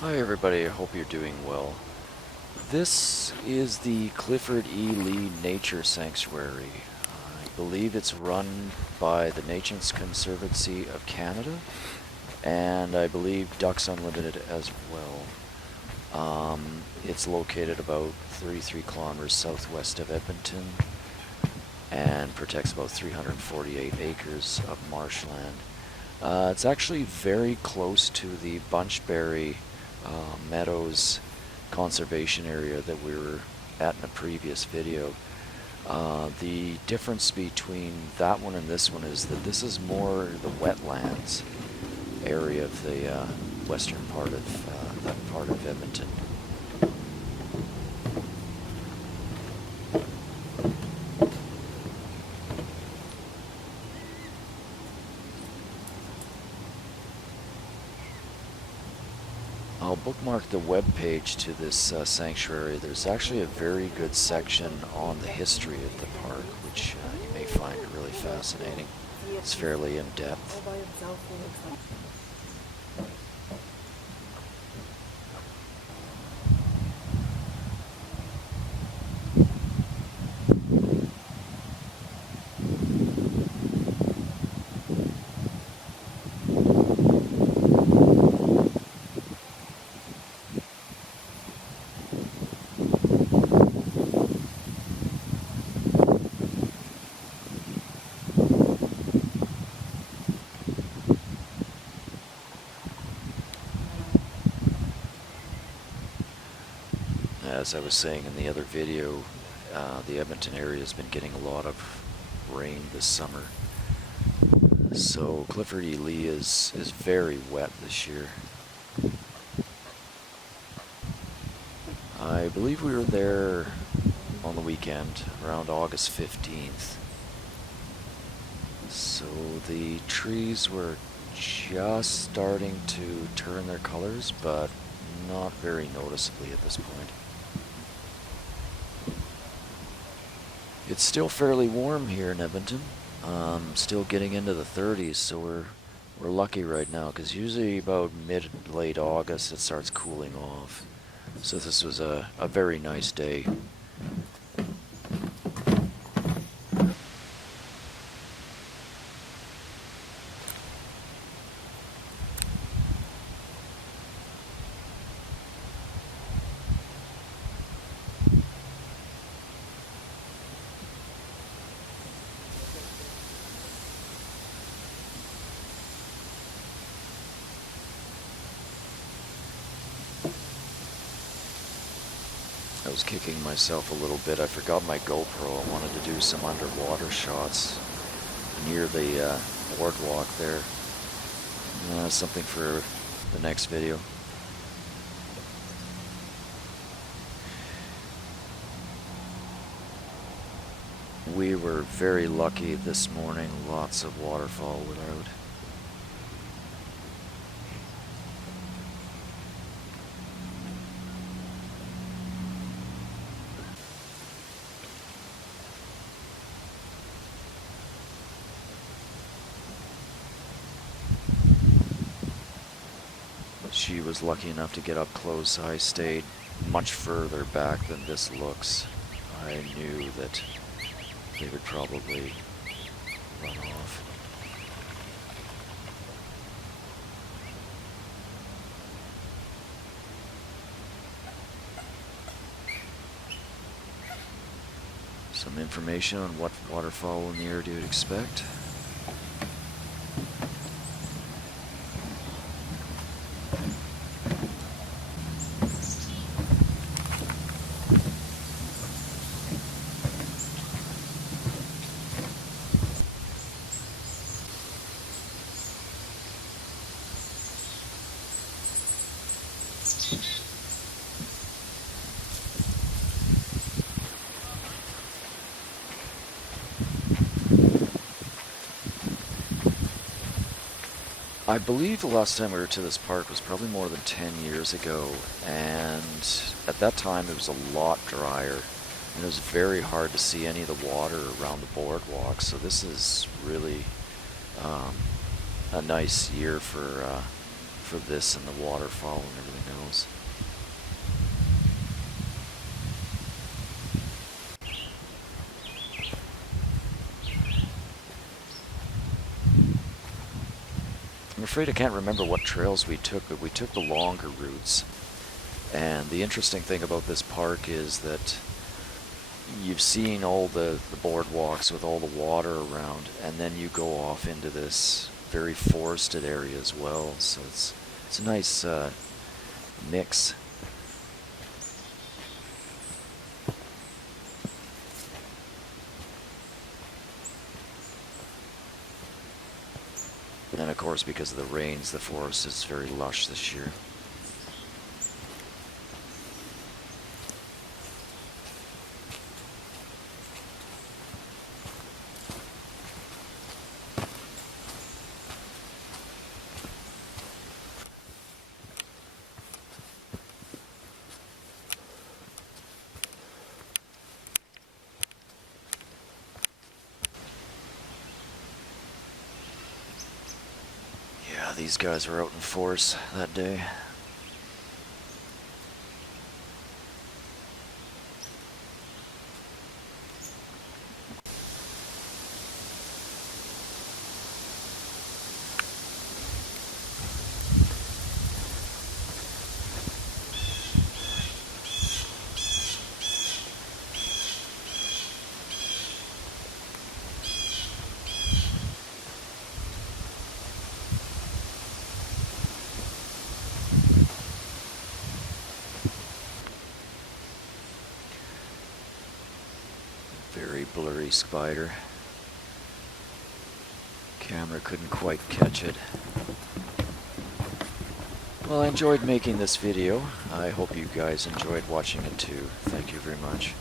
Hi everybody, I hope you're doing well. This is the Clifford E. Lee Nature Sanctuary. I believe it's run by the Nature Conservancy of Canada, and I believe Ducks Unlimited as well. It's located about 33 kilometers southwest of Edmonton and protects about 348 acres of marshland. It's actually very close to the Bunchberry Meadows conservation area that we were at in a previous video. The difference between that one and this one is that this is more the wetlands area of the western part of that part of Edmonton. I'll bookmark the web page to this sanctuary. There's actually a very good section on the history of the park, which you may find really fascinating. It's fairly in-depth. As I was saying in the other video, the Edmonton area has been getting a lot of rain this summer. So Clifford E. Lee is very wet this year. I believe we were there on the weekend, around August 15th. So the trees were just starting to turn their colors, but not very noticeably at this point. It's still fairly warm here in Edmonton. Still getting into the 30s, so we're lucky right now, because usually about mid-late August it starts cooling off. So this was a very nice day. I was kicking myself a little bit. I forgot my GoPro. I wanted to do some underwater shots near the boardwalk there. Something for the next video. We were very lucky this morning. Lots of waterfall without. She was lucky enough to get up close. I stayed much further back than this looks. I knew that they would probably run off. Some information on what waterfowl in the area you'd expect. I believe the last time we were to this park was probably more than 10 years ago, and at that time it was a lot drier, and it was very hard to see any of the water around the boardwalk, so this is really a nice year for for this and the waterfowl and everything else. I'm afraid I can't remember what trails we took, but we took the longer routes. And the interesting thing about this park is that you've seen all the boardwalks with all the water around, and then you go off into this very forested area as well. So it's a nice mix. And of course, because of the rains, the forest is very lush this year. These guys were out in force that day. Very blurry spider. Camera couldn't quite catch it. Well, I enjoyed making this video. I hope you guys enjoyed watching it too. Thank you very much.